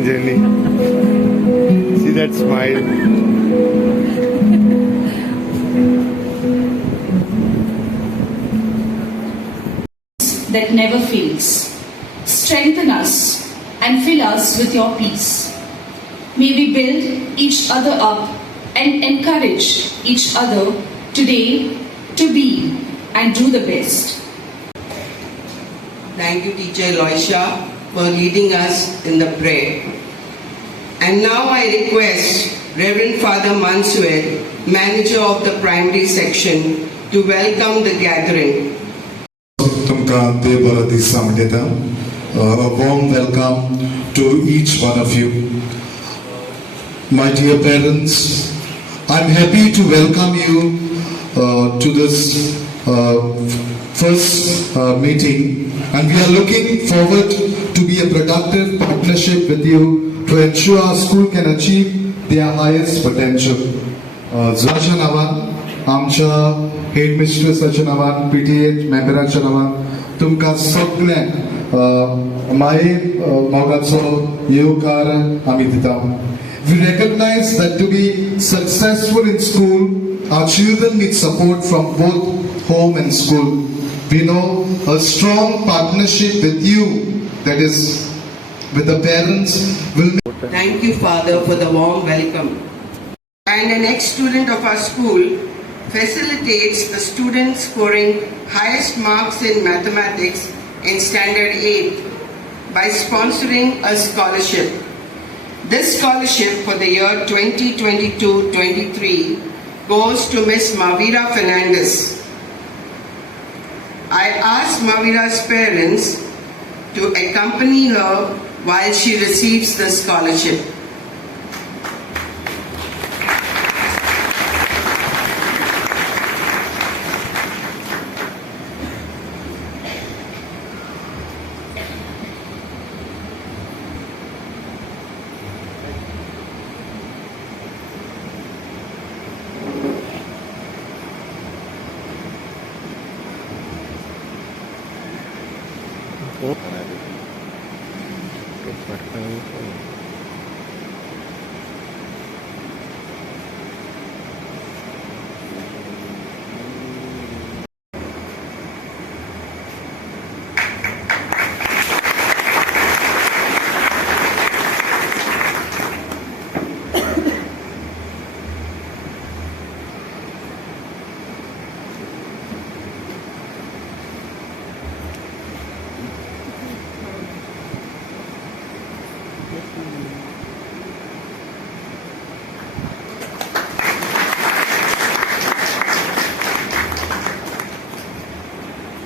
amazing journey. See that smile. That never fails. Strengthen us and fill us with your peace. May we build each other up and encourage each other today to be and do the best. Thank you, Teacher Eloisha, for leading us in the prayer. And now I request Reverend Father Mansuel, Manager of the Primary Section, to welcome the gathering. A warm welcome to each one of you. My dear parents, I'm happy to welcome you to this first meeting, and we are looking forward to be a productive partnership with you to ensure our school can achieve their highest potential. Zashanavan, Amcha, Headmistress Achanavan, PTA member Achanavan, Tumka Sogne, Mai Mogatso, Yukar, Amititam. We recognize that to be successful in school, our children need support from both home and school. We know a strong partnership with you, that is, with the parents, will make. Thank you, Father, for the warm welcome. And an ex-student of our school facilitates the students scoring highest marks in mathematics in Standard 8 by sponsoring a scholarship. This scholarship for the year 2022-23 goes to Miss Mavira Fernandez. I asked Mavira's parents to accompany her while she receives the scholarship.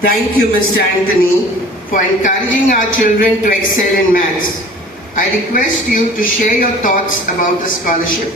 Thank you, Mr. Anthony, for encouraging our children to excel in maths. I request you to share your thoughts about the scholarship.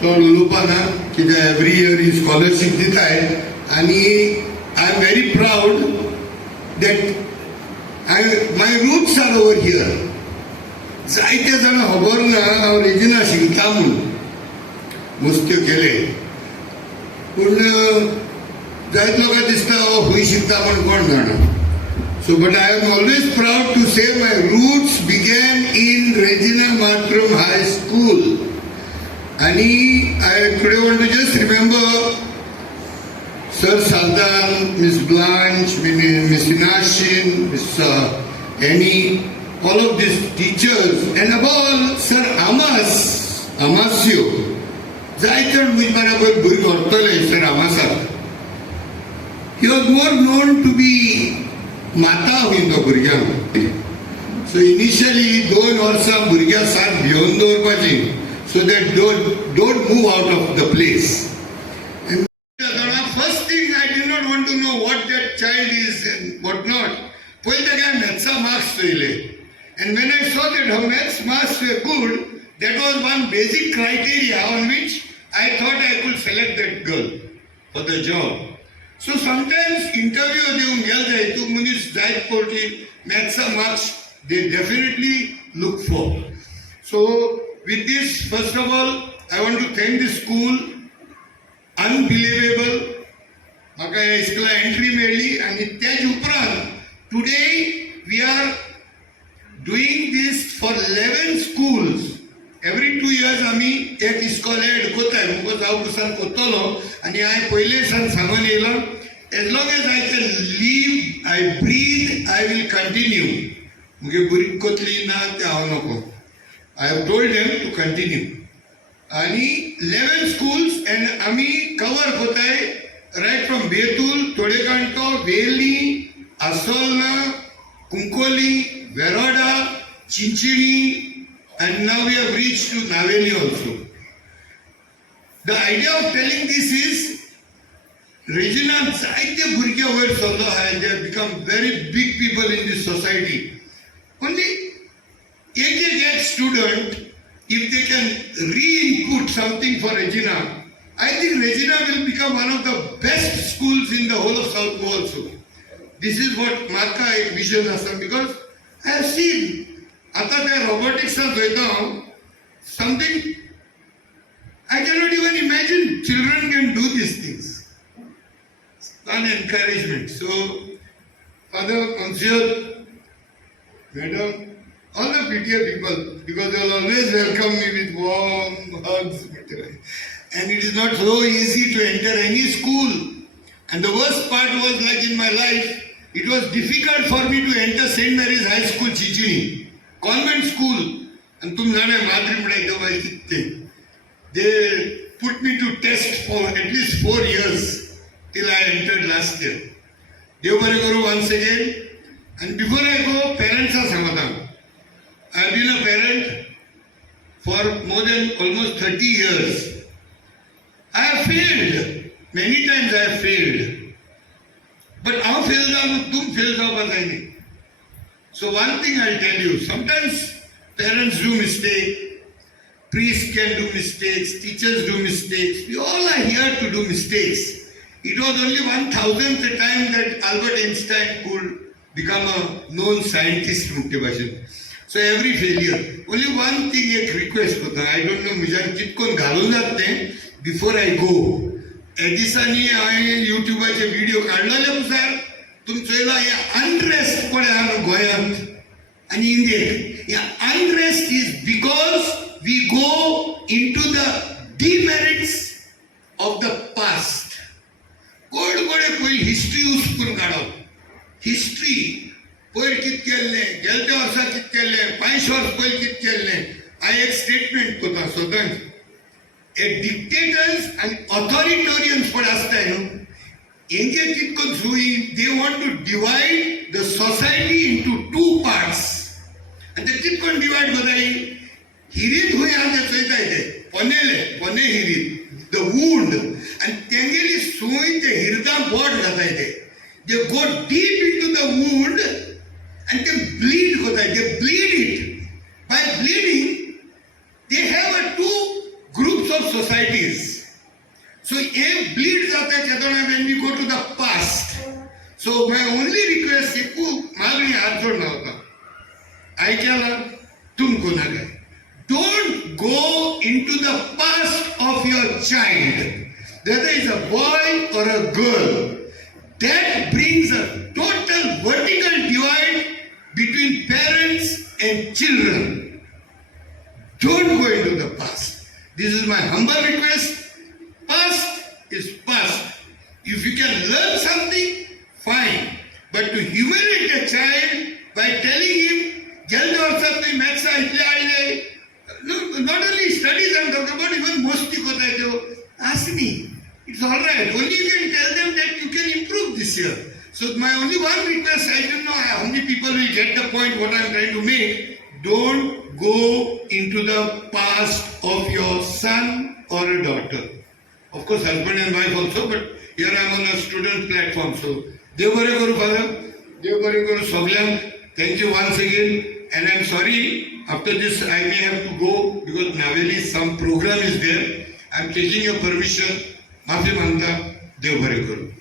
So Lupana, every year is scholarship ditay, and I am very proud that my roots are over here. जायते जाण खबर ना हांव Regina शिकता म्हूण मस्त्यो केले पूण जायत लोकांक दिसता खंय शिकता म्हूण कोण जाणा so but I am always proud to say my roots begin in Regina Martyrum high school आनी I today want to just remember sir Saldanha miss Blanche miss इनाशिन miss Annie all of these teachers, and above all, Sir Amasio. Zaitan Mujmarabar Buri Ortole, Sir Amasak. He was more known to be Mata in the Burgyam. So initially, those Orsa Burgya sat beyond the Orpaji, so that don't move out of the place. And the first thing I did not want to know what that child is and what not. Point the guy Metsa marks to ele. And when I saw that her maths marks were good, that was one basic criteria on which I thought I could select that girl for the job. So sometimes interview देऊन गेले तू मनीस जायत पडटी maths marks they definitely look for. So with this, first of all, I want to thank the school. Unbelievable म्हाका ह्या स्कुलान entry मेळ्ळी आनी तेज उपरांत today we are doing this for 11 schools. Every 2 years आमी एक इस्कॉल एड कोत्ताय. मुगो जाव कुसान कोत्तलो आनी हांवें पयले सान सांगून येयलो as long as I can live I breathe I will continue. मुगे भुरगीं कोतली ना ते हांव नोको. I have told them to continue. आनी 11 schools एंड आमी कवर कोत्ताय right from Betul, Todekanto, Velim, Assolna, Cuncolim, Veroda, Chinchinim, and now we have reached to Naveli also. The idea of telling this is, Regina जायते भुरगे वयर सरलो आहाय, they have become very big people in this society. Only एक student, if they can re-input something for Regina, I think Regina will become one of the best schools in the whole of South Goa also. This is what Marka vision has, because I have seen आता त्या रोबोटिक्सात वयता something I cannot even imagine children can do these things. An encouragement. So, Father, Monsieur, Madam, all the PTA people, because they will always welcome me with warm hugs. And it is not so easy to enter any school. And the worst part was, like in my life, it was difficult for me to enter St. Mary's High School, Chichini. Convent school, and tum jane Martyrum they put me to test for at least 4 years till I entered last year. Devare Guru once again, and before I go, parents are samadhan. I have been a parent for more than almost 30 years. I have failed. Many times I have failed. But how failed are tum failed are. So one thing I'll tell you, sometimes parents do mistake, priests can do mistakes, teachers do mistakes. We all are here to do mistakes. It was only 1,000th time that Albert Einstein could become a known scientist. So every failure. Only one thing, a request, I don't know, मुझे कितकोन घालून जाते before I go. एदिसानी हांवें युट्यूबाचे video काडलेले sir. तुमचो या unrest पळय आहा गोंयांत आनी इंडियेक. या unrest is because we go into the demerits of the past. कोण पळय हिस्ट्री यूज करून काडप. हिस्ट्री पयर कितें केल्लें, गेल्या वर्सा कितें केल्लें, 5 वर्स पयर कितें केल्लें. हांवें एक स्टेटमेंट कोता स्वतंत्र. ए डिक्टेटर्स आनी ऑथॉरिटेरियन्स पळय आसताय न्हू, they want to divide the society into 2 parts. And they keep on divide badai. Hirit hui ante soita ite. Pone hirit. The wound. And tengeli sui te hirda bod gata ite. They go deep into the wound and they bleed gata ite. They bleed it. By bleeding, they have 2 groups of societies. So a bleed jata chetona when we go to the past. So my only request is ku magni hath jodna hota. I kala tumko na gaye. Don't go into the past of your child. Whether it's a boy or a girl, that brings a total vertical divide between parents and children. Don't go into the past. This is my humble request. Past is past. If you can learn something, fine. But to humiliate a child by telling him, not only studies I'm talking about, even mosti kota hai, ask me. It's all right. Only you can tell them that you can improve this year. So my only one request, I don't know how many people will get the point what I'm trying to make. Don't go into the past of your son or a daughter. Of course, husband and wife also, but here I am on a student platform. So, Dev Bari Guru Father, Dev Bari Guru Soglyan, thank you once again. And I'm sorry, after this I may have to go because Naveli, some program is there. I'm taking your permission. Maafi mangta, Dev Bari Guru.